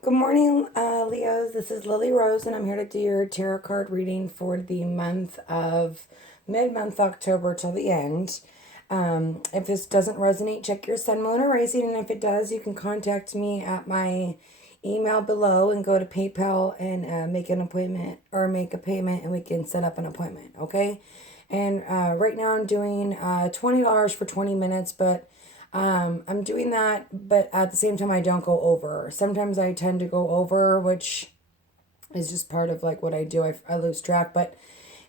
Good morning, Leos. This is Lily Rose, and I'm here to do your tarot card reading for the month of mid-month October till the end. If this doesn't resonate, check your sun, moon, or rising, and if it does, you can contact me at my email below and go to PayPal and make an appointment or make a payment, and we can set up an appointment. Okay. And right now I'm doing $20 for 20 minutes, but I'm doing that, but at the same time, I don't go over. Sometimes I tend to go over, which is just part of like what I do. I lose track. But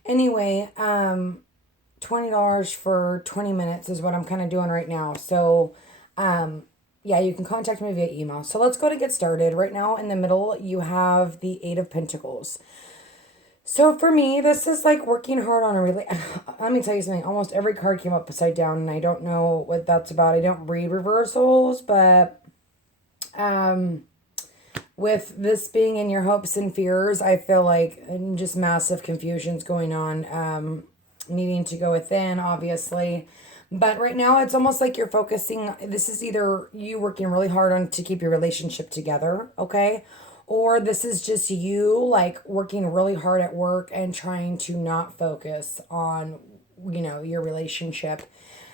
anyway, $20 for 20 minutes is what I'm kind of doing right now. So, yeah, you can contact me via email. So let's go to get started. Right now, in the middle, you have the Eight of Pentacles. So for me, this is like working hard on a really. Let me tell you something. Almost every card came up upside down, and I don't know what that's about. I don't read reversals, but um, with this being in your hopes and fears, I feel like just massive confusions going on. Needing to go within, obviously. But right now, it's almost like you're focusing. This is either you working really hard on to keep your relationship together, okay? Or this is just you like working really hard at work and trying to not focus on, your relationship.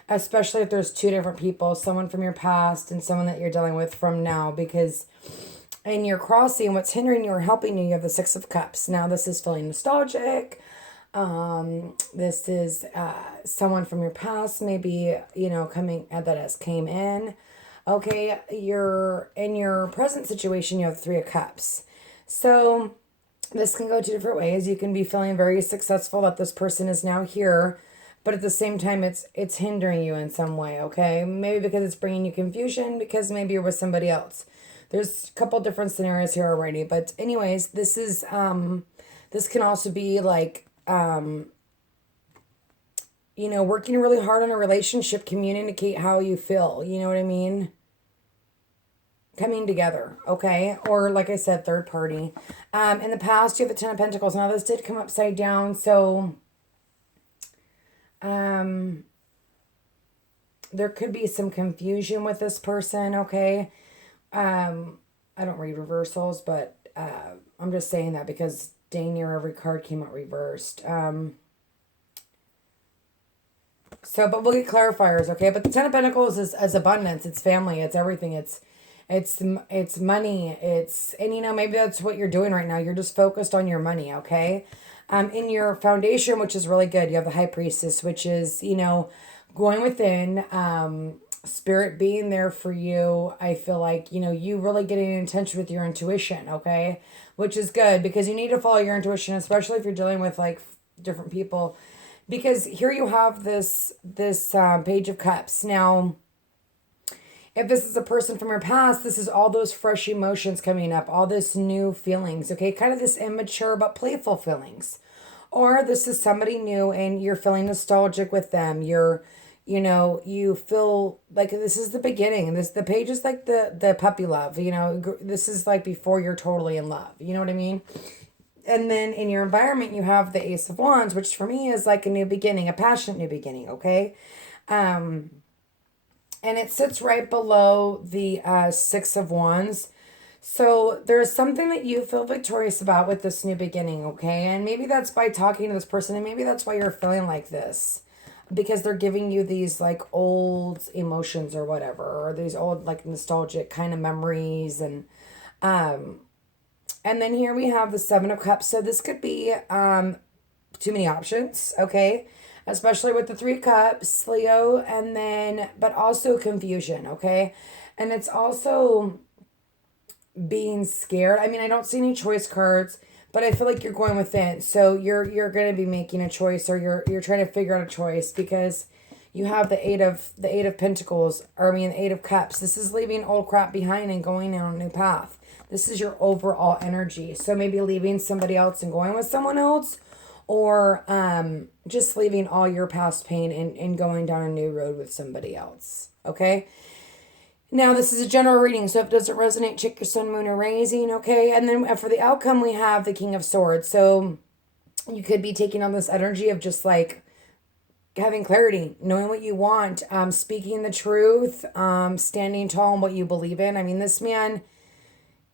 Especially if there's two different people, someone from your past and someone that you're dealing with from now, because in your crossing, what's hindering you or helping you, you have the Six of Cups. Now, this is feeling nostalgic. This is someone from your past, maybe, coming that has came in. Okay, you're in your present situation, you have Three of Cups. So this can go two different ways. You can be feeling very successful that this person is now here, but at the same time it's hindering you in some way, okay? Maybe because it's bringing you confusion, because maybe you're with somebody else. There's a couple different scenarios here already, but anyways, this can also be like working really hard on a relationship, communicate how you feel, you know what I mean? Coming together, okay? Or like I said, third party. In the past, you have the Ten of Pentacles. Now this did come upside down, so there could be some confusion with this person, okay? I don't read reversals, but I'm just saying that because dang near every card came out reversed. But we'll get clarifiers, okay? But the Ten of Pentacles is abundance. It's family. It's everything. It's money. And maybe that's what you're doing right now. You're just focused on your money, okay? In your foundation, which is really good, you have the High Priestess, which is, going within, spirit being there for you. I feel like, you really getting in touch with your intuition, okay? Which is good because you need to follow your intuition, especially if you're dealing with like different people, because here you have this Page of Cups. Now, if this is a person from your past, this is all those fresh emotions coming up, all this new feelings, okay? Kind of this immature but playful feelings. Or this is somebody new and you're feeling nostalgic with them. You feel like this is the beginning. The page is like the puppy love, this is like before you're totally in love. You know what I mean? And then in your environment, you have the Ace of Wands, which for me is like a new beginning, a passionate new beginning, okay? And it sits right below the Six of Wands. So there's something that you feel victorious about with this new beginning, okay? And maybe that's by talking to this person, and maybe that's why you're feeling like this. Because they're giving you these like old emotions or whatever, or these old like nostalgic kind of memories. And then here we have the Seven of Cups. So this could be too many options, okay? Especially with the Three of Cups, Leo, and then, but also confusion, okay? And it's also being scared. I mean, I don't see any choice cards, but I feel like you're going within. So you're going to be making a choice, or you're trying to figure out a choice, because you have the Eight of Pentacles, or I mean, the Eight of Cups. This is leaving old crap behind and going on a new path. This is your overall energy. So maybe leaving somebody else and going with someone else, or just leaving all your past pain and going down a new road with somebody else. Okay? Now, this is a general reading, so if it doesn't resonate, check your sun, moon, or rising, okay? And then for the outcome, we have the King of Swords. So you could be taking on this energy of just like having clarity, knowing what you want, speaking the truth, standing tall in what you believe in. I mean, this man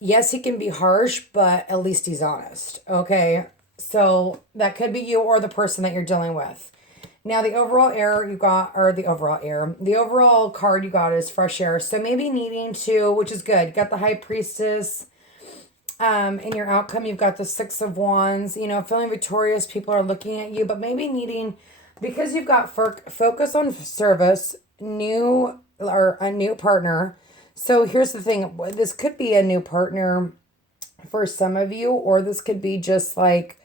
yes, he can be harsh, but at least he's honest. Okay. So that could be you or the person that you're dealing with. Now, the overall error you got, or the overall card you got is fresh air. So maybe needing to, which is good. You got the High Priestess. In your outcome, you've got the Six of Wands. You know, feeling victorious. People are looking at you, but maybe needing, because you've got focus on service, new or a new partner. So here's the thing. This could be a new partner for some of you, or this could be just like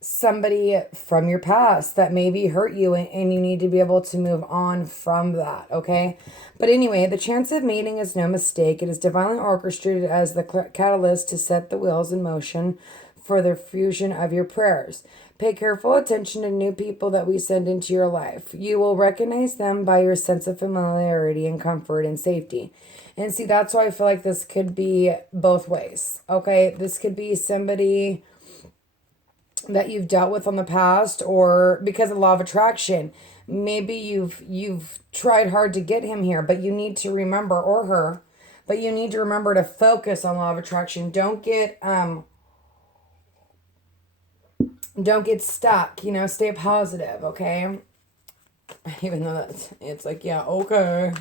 somebody from your past that maybe hurt you, and you need to be able to move on from that, okay? But anyway, the chance of mating is no mistake. It is divinely orchestrated as the catalyst to set the wheels in motion for the fusion of your prayers. Pay careful attention to new people that we send into your life. You will recognize them by your sense of familiarity and comfort and safety. And see, that's why I feel like this could be both ways, okay? This could be somebody that you've dealt with on the past, or because of law of attraction, maybe you've tried hard to get him here, but you need to remember, or her, but you need to remember to focus on law of attraction. Don't get stuck, you know, stay positive, okay? Even though it's like, yeah, okay.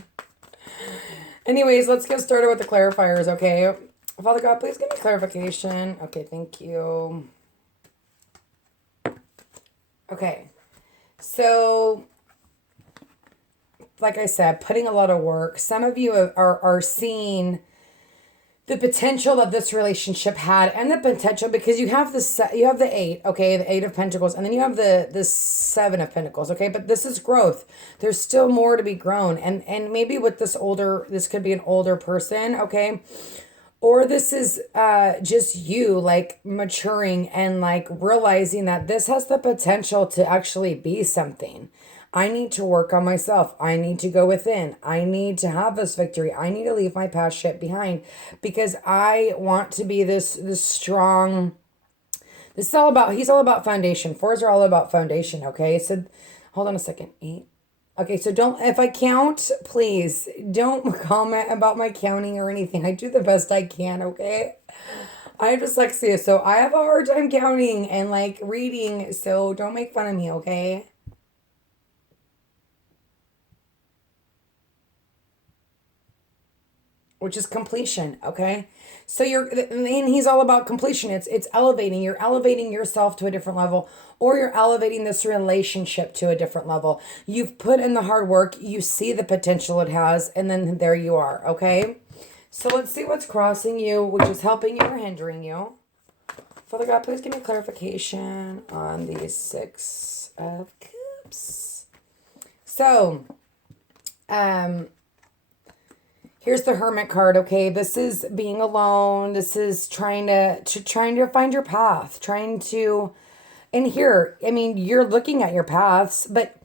Anyways, let's get started with the clarifiers, okay? Father God, please give me clarification. Okay, thank you. Okay, so like I said, putting a lot of work. Some of you are seeing the potential that this relationship had, and the potential, because you have the eight, okay, the Eight of Pentacles, and then you have the Seven of Pentacles, okay, but this is growth. There's still more to be grown, and maybe with this could be an older person, okay. Or this is just you like maturing and like realizing that this has the potential to actually be something. I need to work on myself. I need to go within. I need to have this victory. I need to leave my past shit behind, because I want to be this strong. This is all about, he's all about foundation. Fours are all about foundation, okay? So hold on a second. Eight. Okay, so if I count, please don't comment about my counting or anything. I do the best I can, okay? I have dyslexia, so I have a hard time counting and like reading, so don't make fun of me, okay? Which is completion, okay? So and he's all about completion. It's elevating. You're elevating yourself to a different level, or you're elevating this relationship to a different level. You've put in the hard work, you see the potential it has, and then there you are, okay? So let's see what's crossing you, which is helping you or hindering you. Father God, please give me clarification on the Six of Cups. So, here's the Hermit card, okay? This is being alone. This is trying to find your path, and here, I mean, you're looking at your paths, but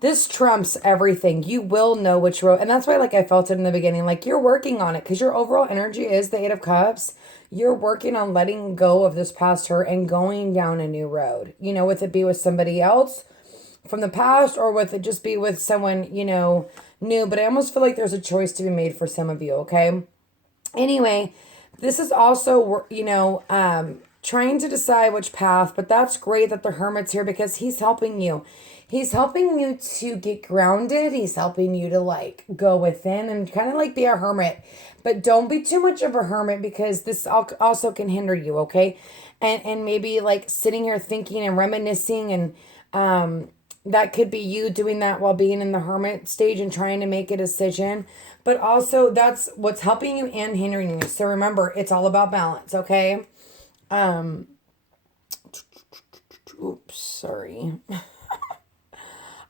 this trumps everything. You will know which road, and that's why, like, I felt it in the beginning, like you're working on it, because your overall energy is the Eight of Cups. You're working on letting go of this past hurt and going down a new road, you know, with it be with somebody else from the past, or with it just be with someone, you know, new. But I almost feel like there's a choice to be made for some of you, okay? Anyway, this is also, you know, trying to decide which path, but that's great that the Hermit's here, because he's helping you. He's helping you to get grounded. He's helping you to like go within and kind of like be a hermit, but don't be too much of a hermit, because this also can hinder you, okay? And maybe like sitting here thinking and reminiscing, and that could be you doing that while being in the hermit stage and trying to make a decision. But also that's what's helping you and hindering you. So remember, it's all about balance, okay? Oops, sorry.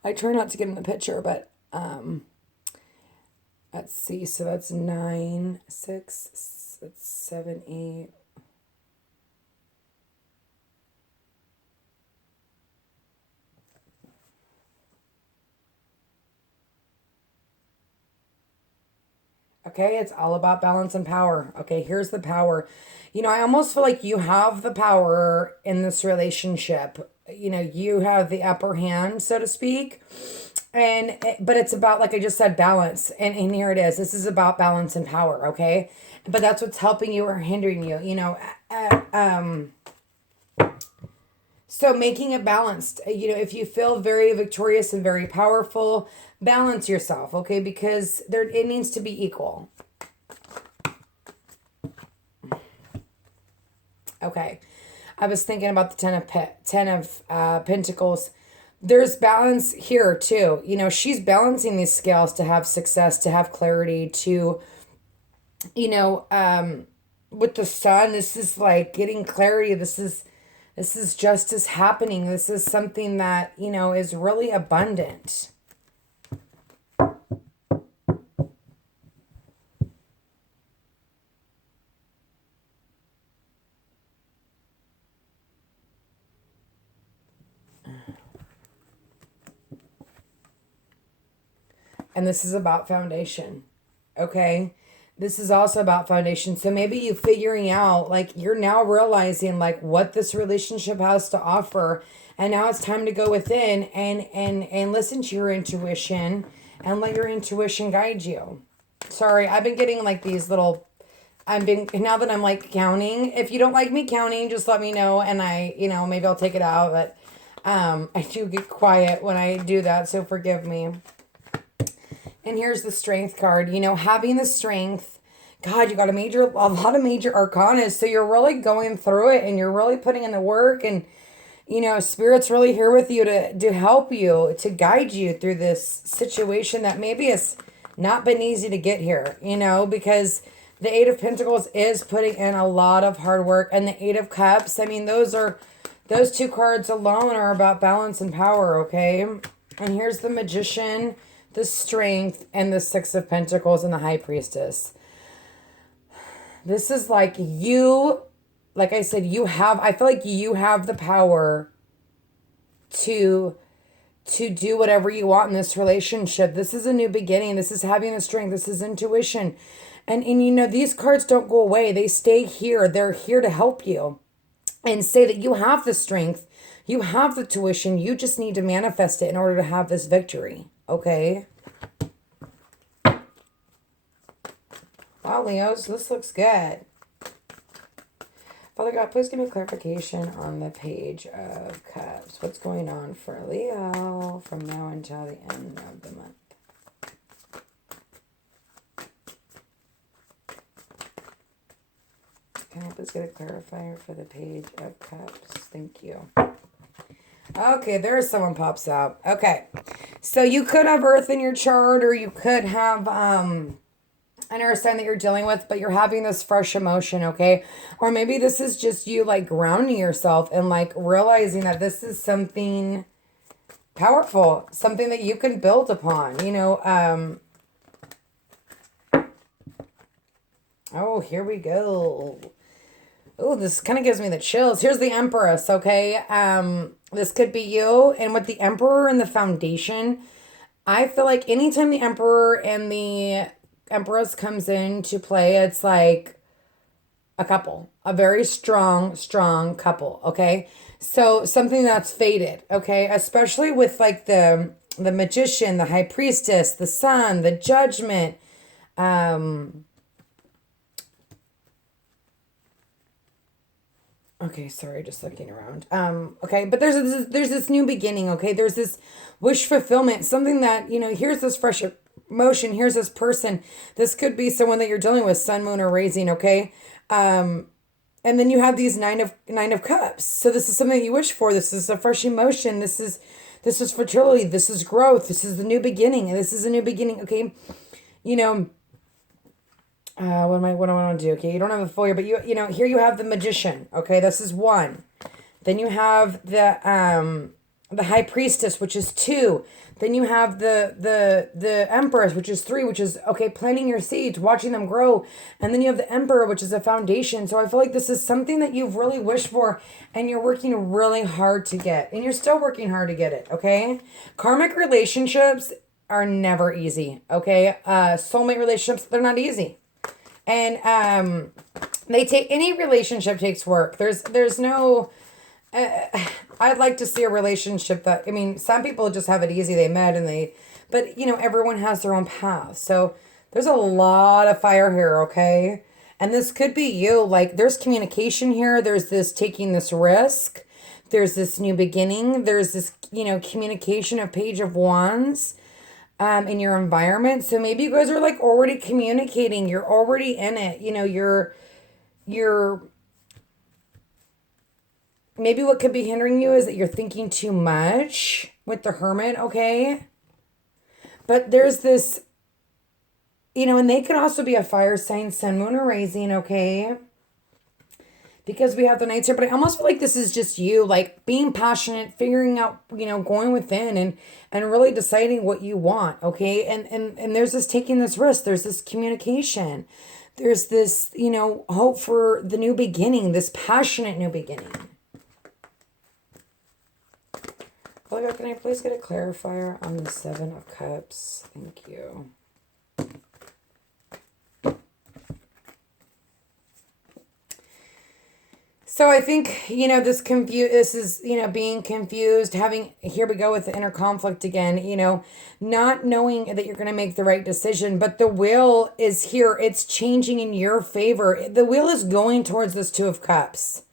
I try not to get in the picture, but let's see. So that's 9, 6, that's 7, 8. Okay, it's all about balance and power. Okay, here's the power. You know, I almost feel like you have the power in this relationship. You know, you have the upper hand, so to speak. but it's about, like I just said, balance. And here it is. This is about balance and power, okay? But that's what's helping you or hindering you, so making it balanced, if you feel very victorious and very powerful, balance yourself, okay? Because it needs to be equal. Okay. I was thinking about the ten of Pentacles. There's balance here too. She's balancing these scales to have success, to have clarity, to, with the sun, this is like getting clarity. This is justice happening. This is something that, is really abundant. And this is about foundation. Okay? This is also about foundation. So maybe you figuring out, like, you're now realizing, like, what this relationship has to offer. And now it's time to go within and listen to your intuition and let your intuition guide you. Sorry, I've been getting, like, these little... now that I'm, like, counting. If you don't like me counting, just let me know. And maybe I'll take it out. But I do get quiet when I do that. So forgive me. And here's the strength card. Having the strength, God, you got a lot of major arcana. So you're really going through it and you're really putting in the work. And, Spirit's really here with you to help you, to guide you through this situation that maybe has not been easy to get here, because the Eight of Pentacles is putting in a lot of hard work. And the Eight of Cups, I mean, those two cards alone are about balance and power, okay? And here's the Magician, the Strength, and the Six of Pentacles, and the High Priestess. This is like I said, I feel like you have the power to do whatever you want in this relationship. This is a new beginning. This is having the strength. This is intuition. And these cards don't go away. They stay here. They're here to help you and say that you have the strength. You have the tuition. You just need to manifest it in order to have this victory. Okay. Wow, Leos, this looks good. Father God, please give me clarification on the Page of Cups. What's going on for Leo from now until the end of the month? Can I please get a clarifier for the Page of Cups? Thank you. Okay, there's someone pops out. Okay, so you could have Earth in your chart, or you could have an earth sign that you're dealing with, but you're having this fresh emotion, okay? Or maybe this is just you, like, grounding yourself and, like, realizing that this is something powerful, something that you can build upon, Oh, here we go. Oh, this kind of gives me the chills. Here's the Empress, okay? This could be you. And with the Emperor and the Foundation, I feel like anytime the Emperor and the Empress comes into play, it's like a couple. A very strong couple, okay? So something that's fated, okay? Especially with, like, the Magician, the High Priestess, the Sun, the Judgment, okay, sorry, just looking around. Okay, but there's this new beginning, okay? There's this wish fulfillment, something that, here's this fresh emotion, here's this person. This could be someone that you're dealing with, Sun, Moon, or Raising, okay? And then you have these nine of Cups. So this is something you wish for. This is a fresh emotion. This is fertility. This is growth. This is the new beginning. And this is a new beginning, okay? What do I want to do? Okay, you don't have a full year, but here you have the Magician. Okay, this is 1. Then you have the High Priestess, which is 2. Then you have the Empress, which is 3, which is, okay, planting your seeds, watching them grow. And then you have the Emperor, which is a foundation. So I feel like this is something that you've really wished for and you're working really hard to get. And you're still working hard to get it, okay? Karmic relationships are never easy, okay? Soulmate relationships, they're not easy. And any relationship takes work. There's no, I'd like to see a relationship that, I mean, some people just have it easy. They met and but everyone has their own path. So there's a lot of fire here, okay? And this could be you. Like, there's communication here. There's this taking this risk. There's this new beginning. There's this, communication of Page of Wands in your environment. So maybe you guys are like already communicating. You're already in it. You're maybe what could be hindering you is that you're thinking too much with the Hermit, okay? But there's this, and they could also be a fire sign, sun, moon, or rising, okay? Because we have the Knights here, but I almost feel like this is just you, like being passionate, figuring out, going within and really deciding what you want, okay? And there's this taking this risk, there's this communication, there's this, hope for the new beginning, this passionate new beginning. Oh my God, can I please get a clarifier on the Seven of Cups? Thank you. So I think, this is, being confused, here we go with the inner conflict again, not knowing that you're going to make the right decision, but the wheel is here. It's changing in your favor. The wheel is going towards this Two of Cups.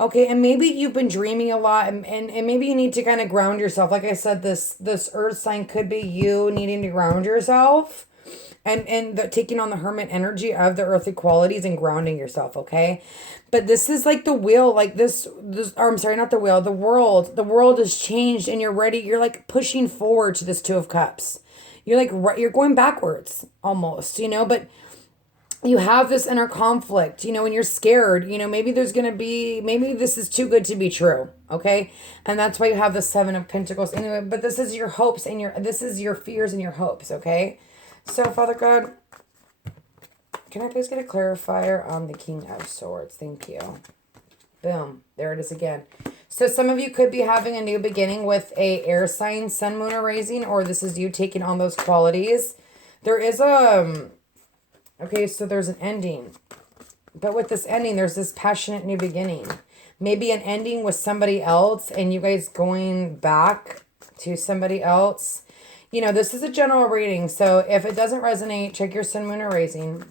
Okay, and maybe you've been dreaming a lot and maybe you need to kind of ground yourself. Like I said, this earth sign could be you needing to ground yourself. And taking on the Hermit energy of the earthly qualities and grounding yourself, okay? But this is like the wheel, like this or I'm sorry, not the wheel, the world. The world has changed and you're ready. You're like pushing forward to this Two of Cups. You're going backwards almost, but you have this inner conflict, and you're scared, maybe maybe this is too good to be true, okay? And that's why you have the Seven of Pentacles anyway, but this is your hopes and this is your fears and your hopes, okay? So, Father God, can I please get a clarifier on the King of Swords? Thank you. Boom. There it is again. So some of you could be having a new beginning with a air sign, sun, moon, or rising, or this is you taking on those qualities. There is okay, so there's an ending. But with this ending, there's this passionate new beginning. Maybe an ending with somebody else and you guys going back to somebody else. This is a general reading, so if it doesn't resonate, check your sun, moon, or rising.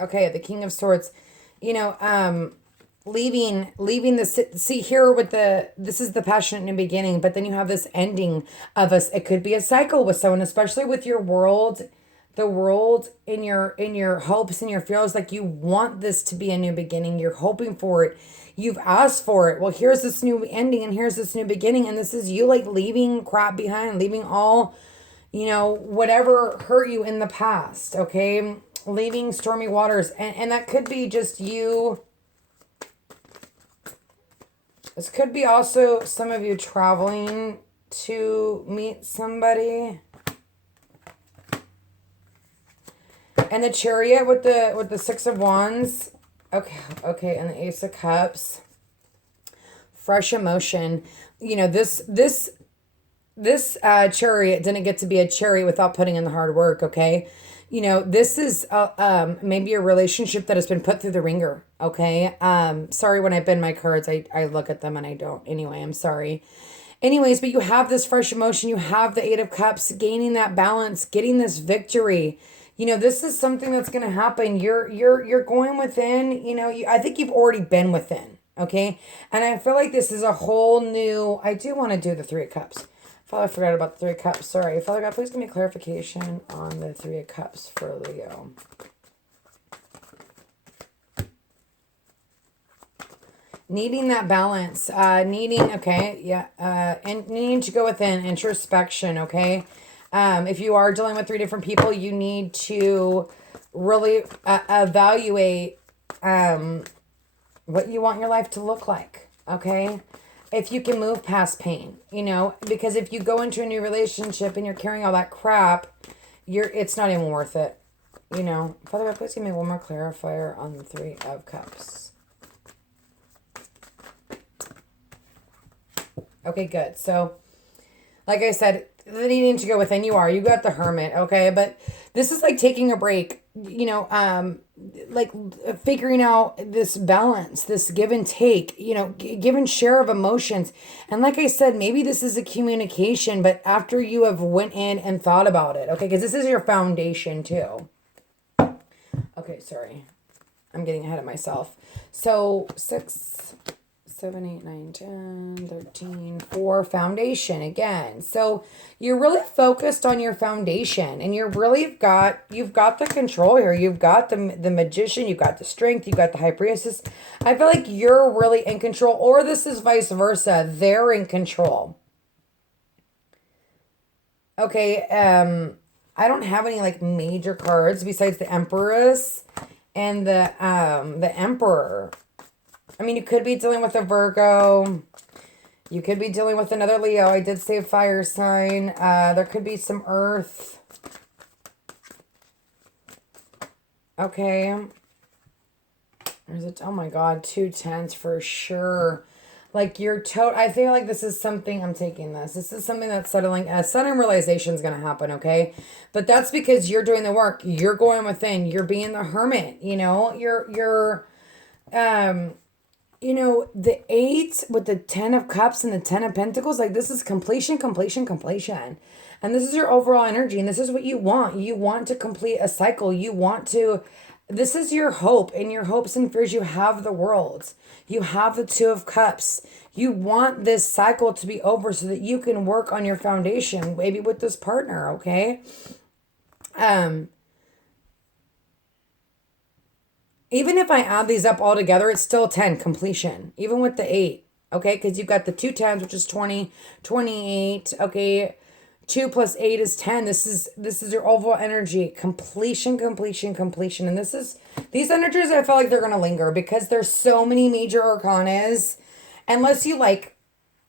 Okay, the King of Swords, leaving the, see here with this is the passionate new beginning, but then you have this ending of it could be a cycle with someone, especially with your world, the world in your hopes and your fears, like you want this to be a new beginning. You're hoping for it. You've asked for it. Well, here's this new ending and here's this new beginning. And this is you like leaving crap behind, leaving all, whatever hurt you in the past. Okay. Leaving stormy waters. And that could be just you. This could be also some of you traveling to meet somebody. And the Chariot with the Six of Wands. Okay, and the Ace of Cups. Fresh emotion. This Chariot didn't get to be a chariot without putting in the hard work, okay? This is maybe a relationship that has been put through the ringer, okay? Sorry, when I bend my cards, I look at them and I don't. Anyway, I'm sorry. Anyways, but you have this fresh emotion. You have the Eight of Cups, gaining that balance, getting this victory. This is something that's going to happen. You're going within, I think you've already been within, okay? And I feel like this is a whole new, I do want to do the Three of Cups. Father, I forgot about the Three of Cups. Sorry. Father God, please give me clarification on the Three of Cups for Leo. Needing that balance, and needing to go within introspection, okay? If you are dealing with three different people, you need to really evaluate what you want your life to look like, okay? If you can move past pain, because if you go into a new relationship and you're carrying all that crap, it's not even worth it, Father God, please give me one more clarifier on the Three of Cups. Okay, good. So, like I said, the needing to go within. You are. You got the Hermit, okay? But this is like taking a break, like figuring out this balance, this give and take, give and share of emotions. And like I said, maybe this is a communication, but after you have went in and thought about it, okay? Because this is your foundation too. Okay, sorry. I'm getting ahead of myself. So 6, 7, 8, 9, 10, 13, 4, foundation again. So you're really focused on your foundation, and you've got the control here. You've got the magician, you've got the strength, you've got the high priestess. I feel like you're really in control, or this is vice versa. They're in control. Okay, I don't have any like major cards besides the Empress and the Emperor. I mean, you could be dealing with a Virgo. You could be dealing with another Leo. I did say fire sign. There could be some Earth. Okay. Is it? Oh my God, 2 10s for sure. Like I feel like this is something, I'm taking this. This is something that's settling. A sudden realization is going to happen, okay? But that's because you're doing the work. You're going within. You're being the hermit, the 8 with the 10 of Cups and the 10 of Pentacles, like this is completion, completion, completion. And this is your overall energy, and this is what you want. You want to complete a cycle. This is your hope. In your hopes and fears, you have the World. You have the 2 of Cups. You want this cycle to be over so that you can work on your foundation, maybe with this partner, okay? Even if I add these up all together, it's still 10, completion, even with the 8, okay? Because you've got the 2 10s, which is 20, 28, okay? 2 plus 8 is 10. This is your overall energy. Completion, completion, completion. And these energies, I feel like they're going to linger because there's so many major arcanas. Unless you like,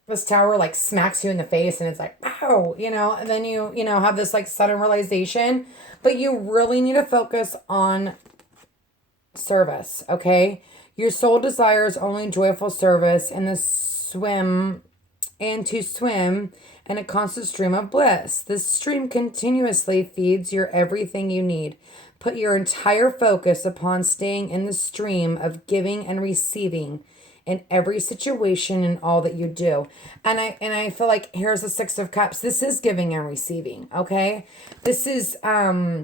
this tower like smacks you in the face and it's like, wow, and then you have this like sudden realization. But you really need to focus on service, okay? Your soul desires only joyful service and to swim in a constant stream of bliss. This stream continuously feeds your everything you need. Put your entire focus upon staying in the stream of giving and receiving in every situation and all that you do. And I feel like here's the 6 of Cups. This is giving and receiving, okay? This is giving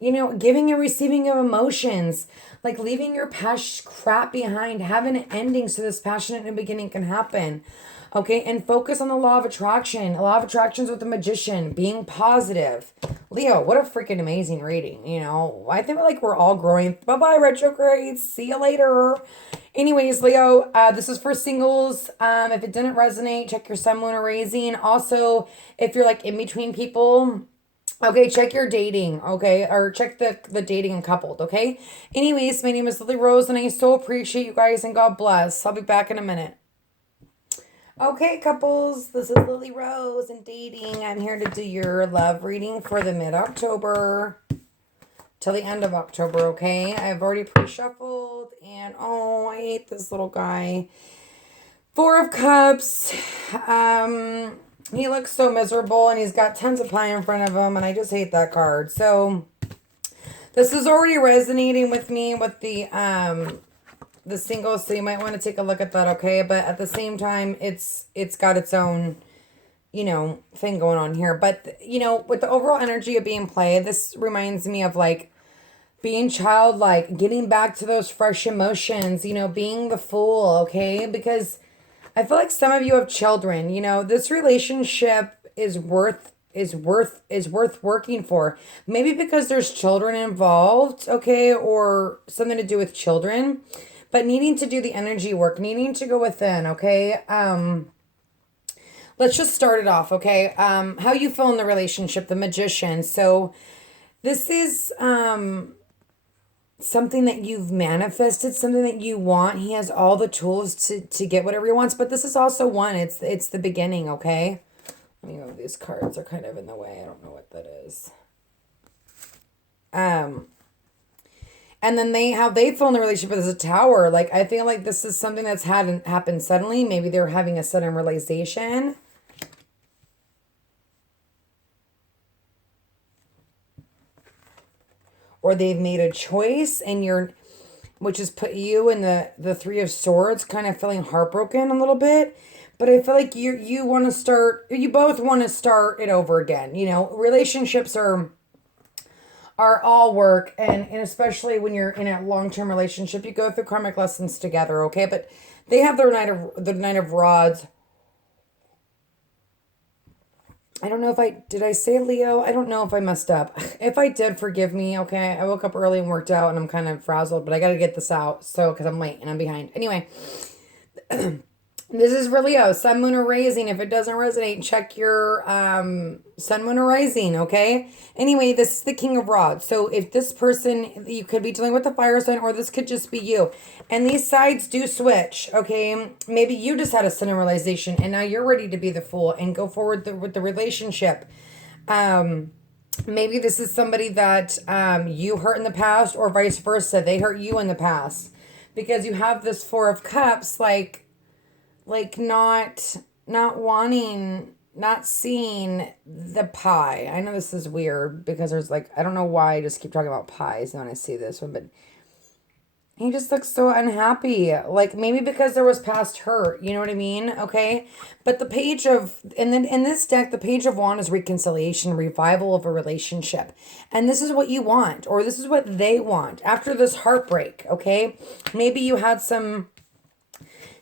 and receiving of emotions, like leaving your past crap behind, having an ending so this passionate new beginning can happen. Okay, and focus on the law of attraction. A law of attractions with the magician, being positive. Leo, what a freaking amazing reading. I think like we're all growing. Bye-bye, retrogrades. See you later. Anyways, Leo, this is for singles. If it didn't resonate, check your sun, moon, or rising. Also, if you're like in between people, okay, check your dating, okay? Or check the dating and coupled, okay? Anyways, my name is Lily Rose, and I so appreciate you guys, and God bless. I'll be back in a minute. Okay, couples, this is Lily Rose and dating. I'm here to do your love reading for the mid-October till the end of October, okay? I've already pre-shuffled, and I hate this little guy. 4 of Cups. He looks so miserable, and he's got tons of pie in front of him, and I just hate that card. So this is already resonating with me with the singles, so you might want to take a look at that, okay? But at the same time, it's got its own, thing going on here. But, with the overall energy of being played, this reminds me of, like, being childlike, getting back to those fresh emotions, being the fool, okay? Because I feel like some of you have children, this relationship is worth working for. Maybe because there's children involved, okay? Or something to do with children. But needing to do the energy work, needing to go within, okay? Let's just start it off, okay? How you feel in the relationship, the magician. So this is something that you've manifested, something that you want. He has all the tools to get whatever he wants, but this is also one. It's the beginning, okay? Let me move these cards. They're kind of in the way. I don't know what that is. And then how they feel in the relationship is a tower. Like, I feel like this is something that's happened suddenly. Maybe they're having a sudden realization. or they've made a choice, and which has put you in the Three of Swords, kind of feeling heartbroken a little bit. But I feel like you want to start, you both want to start it over again. You know, relationships are all work, and especially when you're in a long-term relationship, you go through karmic lessons together, okay? But they have the Knight of Rods. I don't know if did I say Leo? I don't know if I messed up. If I did, forgive me, okay? I woke up early and worked out, and I'm kind of frazzled, but I got to get this out, so, because I'm late and I'm behind. Anyway, this is for Leo, Sun, Moon, or Rising. If it doesn't resonate, check your Sun, Moon, or Rising, okay? Anyway, this is the King of Rods. So if this person, you could be dealing with a fire sign, or this could just be you. And these sides do switch, okay? Maybe you just had a sudden realization, and now you're ready to be the Fool and go forward with the relationship. Maybe this is somebody that you hurt in the past, or vice versa. They hurt you in the past. Because you have this Four of Cups, like not wanting, not seeing the pie. I know this is weird because there's like, I don't know why I just keep talking about pies when I see this one, but he just looks so unhappy. Like maybe because there was past hurt, you know what I mean? Okay. But the page of, and then in this deck, the Page of Wands is reconciliation, revival of a relationship. And this is what you want, or this is what they want after this heartbreak. Okay. Maybe you had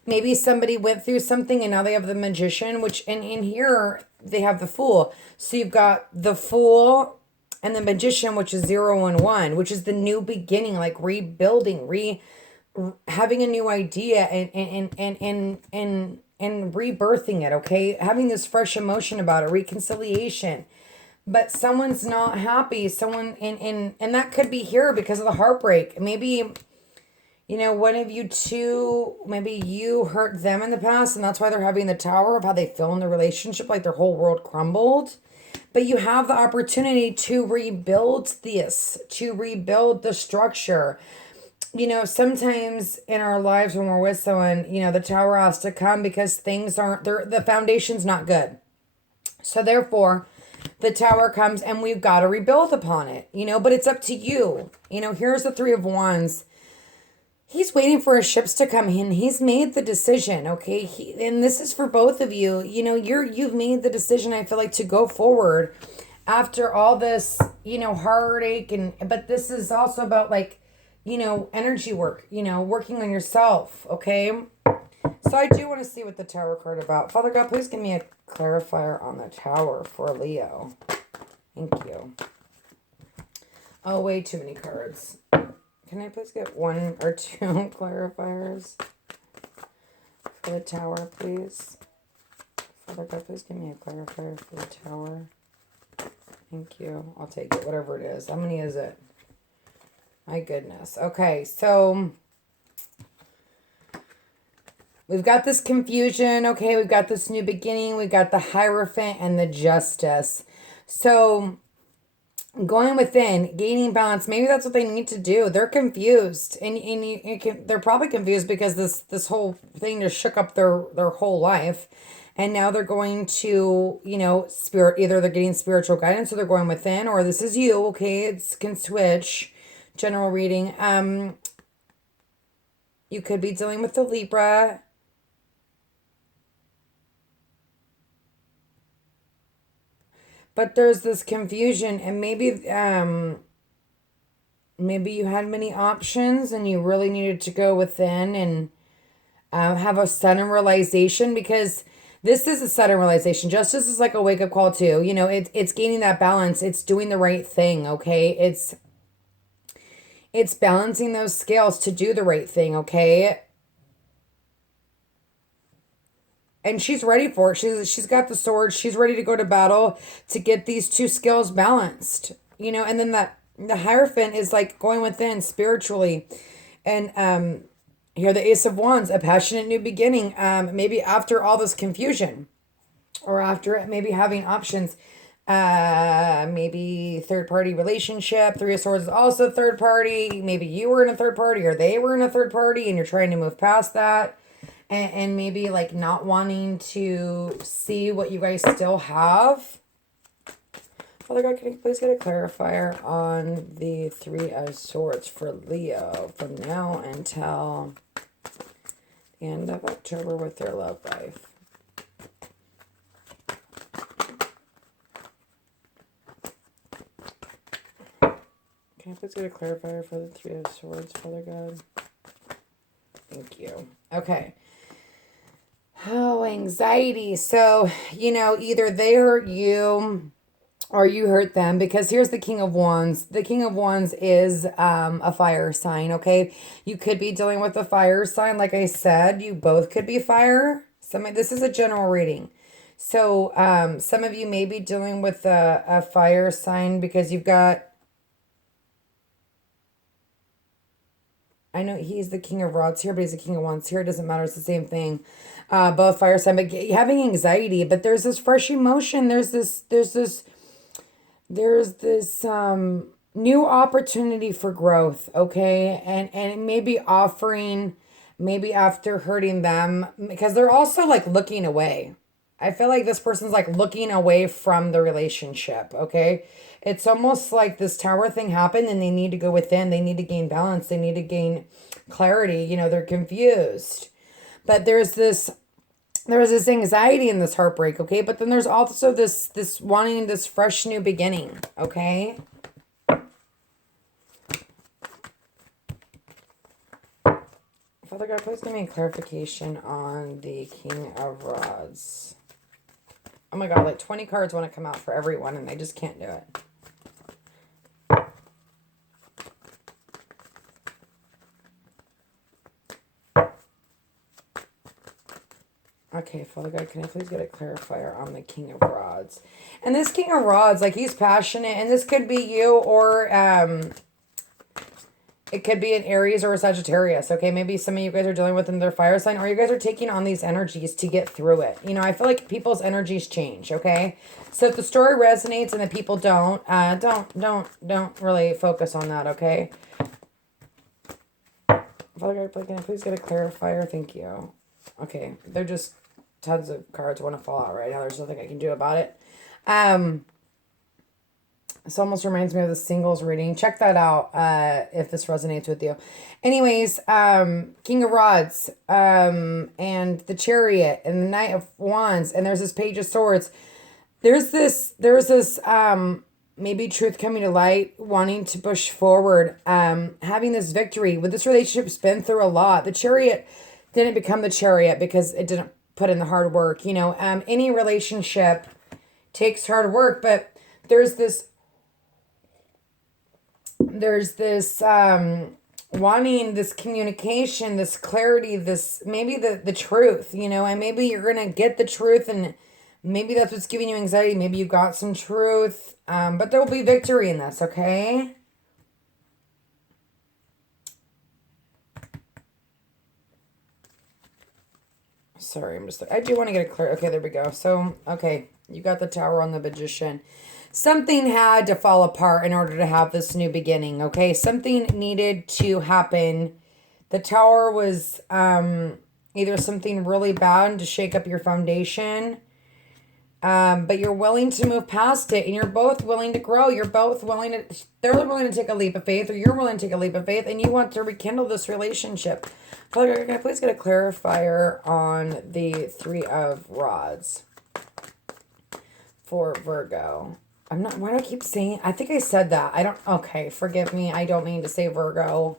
maybe somebody went through something and now they have the Magician, which in here they have the Fool. So you've got the Fool and the Magician, which is 0 and 1, which is the new beginning, like rebuilding, having a new idea and rebirthing it, okay? Having this fresh emotion about it, reconciliation. But someone's not happy. And that could be here because of the heartbreak. Maybe, you know, one of you two, maybe you hurt them in the past, and that's why they're having the Tower of how they feel in the relationship, like their whole world crumbled. But you have the opportunity to rebuild this, to rebuild the structure. You know, sometimes in our lives when we're with someone, you know, the Tower has to come because things aren't, the foundation's not good. So therefore, the Tower comes and we've got to rebuild upon it, you know, but it's up to you. You know, here's the Three of Wands. He's waiting for his ships to come in. He's made the decision, okay? And this is for both of you. You know, you've made the decision, I feel like, to go forward after all this, you know, heartache. But this is also about, like, you know, energy work, you know, working on yourself, okay? So I do want to see what the Tower card about. Father God, please give me a clarifier on the Tower for Leo. Thank you. Oh, way too many cards. Can I please get 1 or 2 clarifiers for the Tower, please? Father God, please give me a clarifier for the Tower. Thank you. I'll take it, whatever it is. How many is it? My goodness. Okay, so we've got this confusion. Okay, we've got this new beginning. We've got the Hierophant and the Justice. So going within, gaining balance. Maybe that's what they need to do. They're confused, and they're probably confused because this whole thing just shook up their whole life, and now they're going to, you know, either they're getting spiritual guidance or they're going within, or this is you. Okay, it can switch. General reading. You could be dealing with the Libra. But there's this confusion, and maybe you had many options and you really needed to go within and have a sudden realization, because this is a sudden realization. Justice is like a wake-up call too. You know, it's gaining that balance. It's doing the right thing, okay? It's balancing those scales to do the right thing, okay? And she's ready for it. She's got the sword. She's ready to go to battle to get these two skills balanced. You know, and then the Hierophant is like going within spiritually. And here the Ace of Wands, a passionate new beginning. Maybe after all this confusion, or after maybe having options. Maybe third party relationship. Three of Swords is also third party. Maybe you were in a third party or they were in a third party and you're trying to move past that. And maybe like not wanting to see what you guys still have. Father God, can you please get a clarifier on the Three of Swords for Leo from now until the end of October with their love life? Can I please get a clarifier for the Three of Swords, Father God? Thank you. Okay. Oh, anxiety. So, either they hurt you or you hurt them, because here's the King of Wands. The King of Wands is a fire sign, okay? You could be dealing with a fire sign. Like I said, you both could be fire. This is a general reading. So some of you may be dealing with a fire sign because you've got, I know he's the King of Rods here, but he's the King of Wands here. It doesn't matter. It's the same thing. Both fire sign, but having anxiety, but there's this fresh emotion. There's this new opportunity for growth, okay? And it may be offering, maybe after hurting them, because they're also like looking away. I feel like this person's like looking away from the relationship, okay? It's almost like this tower thing happened and they need to go within. They need to gain balance. They need to gain clarity. They're confused. But there's this anxiety and this heartbreak, okay? But then there's also this wanting this fresh new beginning, okay? Father God, please give me clarification on the King of Rods. Oh my God, like 20 cards want to come out for everyone and they just can't do it. Okay, Father God, can I please get a clarifier on the King of Rods? And this King of Rods, like he's passionate, and this could be you, or it could be an Aries or a Sagittarius, okay? Maybe some of you guys are dealing with their fire sign, or you guys are taking on these energies to get through it. I feel like people's energies change, okay? So if the story resonates and the people don't really focus on that, okay? Father God, can I please get a clarifier? Thank you. Okay, they're just tons of cards want to fall out right now. There's nothing I can do about it. This almost reminds me of the singles reading. Check that out if this resonates with you. Anyways, King of Rods and the Chariot and the Knight of Wands, and there's this Page of Swords. There's this maybe truth coming to light, wanting to push forward, having this victory. With this relationship's been through a lot. The Chariot didn't become the Chariot because it didn't put in the hard work. Any relationship takes hard work, but there's this wanting this communication, this clarity, this maybe the truth, and maybe you're going to get the truth, and maybe that's what's giving you anxiety. Maybe you got some truth, but there will be victory in this, okay? Sorry, I do want to get it clear. Okay, there we go. So, okay, you got the Tower on the Magician. Something had to fall apart in order to have this new beginning, okay? Something needed to happen. The Tower was either something really bad to shake up your foundation, but you're willing to move past it, and you're both willing to grow. You're both willing to, they're willing to take a leap of faith, or you're willing to take a leap of faith, and you want to rekindle this relationship. Father, can I please get a clarifier on the Three of Rods for Virgo? Why do I keep saying, I think I said that. Okay, forgive me. I don't mean to say Virgo.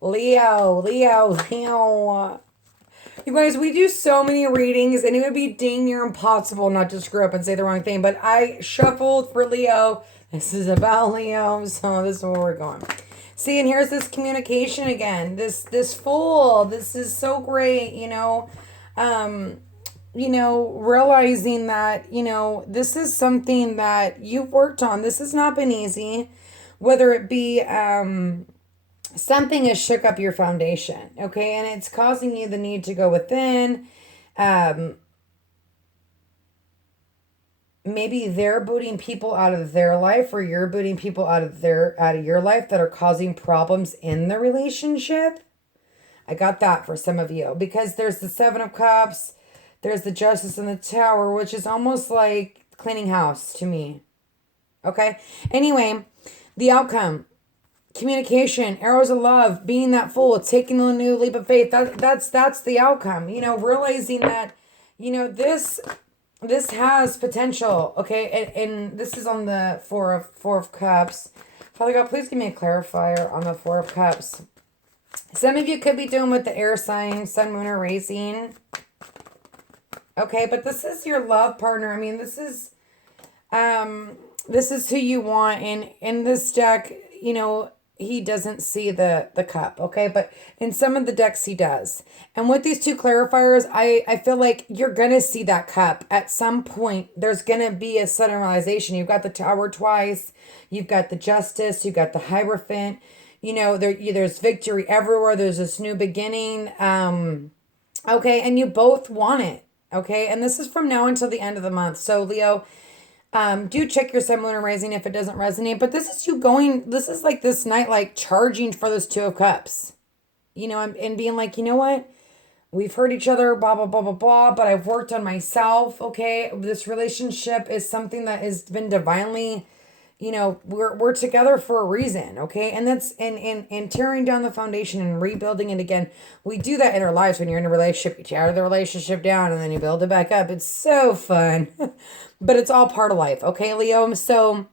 Leo. You guys, we do so many readings, and it would be dang near impossible not to screw up and say the wrong thing, but I shuffled for Leo. This is about Leo, so this is where we're going. See, and here's this communication again. This Fool. This is so great, realizing that, this is something that you've worked on. This has not been easy, whether it be something has shook up your foundation, okay? And it's causing you the need to go within. Maybe they're booting people out of their life, or you're booting people out of your life that are causing problems in the relationship. I got that for some of you, because there's the Seven of Cups. There's the Justice and the Tower, which is almost like cleaning house to me. Okay? Anyway, the outcome. Communication, arrows of love, being that fool, taking the new leap of faith. That's the outcome. You know, realizing that, you know, this has potential. Okay, and this is on the four of cups. Father God, please give me a clarifier on the Four of Cups. Some of you could be doing with the air sign, sun, moon, or rising. Okay, but this is your love partner. I mean, this is who you want. And in this deck, you know, he doesn't see the cup, okay? But in some of the decks, he does. And with these two clarifiers, I feel like you're going to see that cup. At some point, there's going to be a sudden realization. You've got the Tower twice. You've got the Justice. You've got the Hierophant. You know, there's victory everywhere. There's this new beginning. Okay, and you both want it, okay? And this is from now until the end of the month. So, Leo, do check your sun, moon, and rising if it doesn't resonate. But this is you going, this is like this night, like charging for this Two of Cups. You know, and being like, you know what? We've hurt each other, blah, blah, blah, blah, blah. But I've worked on myself, okay? This relationship is something that has been divinely, you know, we're together for a reason, okay? And that's in tearing down the foundation and rebuilding it again. We do that in our lives when you're in a relationship. You tear the relationship down and then you build it back up. It's so fun. But it's all part of life, okay, Leo? So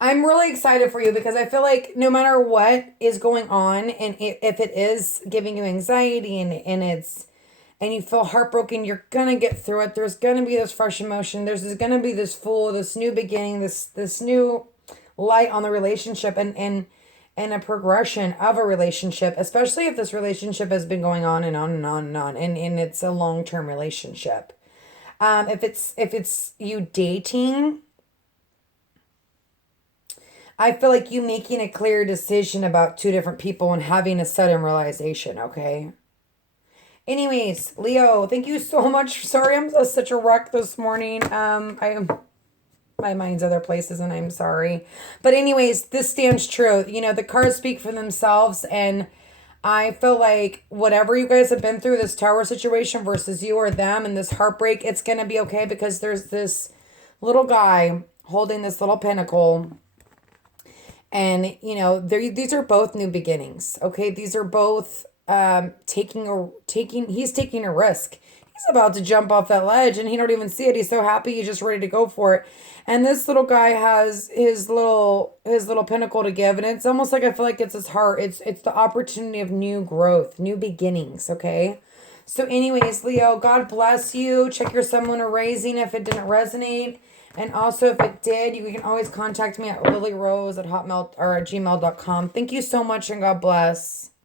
I'm really excited for you because I feel like no matter what is going on, and if it is giving you anxiety and you feel heartbroken, you're gonna get through it. There's gonna be this fresh emotion. There's gonna be this new beginning, this new light on the relationship, and a progression of a relationship, especially if this relationship has been going on and on and on and on, and it's a long-term relationship. If it's you dating, I feel like you making a clear decision about two different people and having a sudden realization, okay? Anyways, Leo, thank you so much. Sorry, I'm such a wreck this morning. My mind's other places and I'm sorry. But anyways, this stands true. You know, the cards speak for themselves, and I feel like whatever you guys have been through, this Tower situation versus you or them and this heartbreak, it's going to be okay because there's this little guy holding this little pentacle. And, you know, these are both new beginnings, okay? These are both he's taking a risk. He's about to jump off that ledge and he don't even see it. He's so happy, he's just ready to go for it. And this little guy has his little pinnacle to give, and it's almost like I feel like it's his heart. It's the opportunity of new growth, new beginnings, okay? So anyways, Leo, God bless you. Check your sun, moon, or rising if it didn't resonate. And also if it did, you can always contact me at lillyrose@hotmail or at gmail.com. Thank you so much and God bless.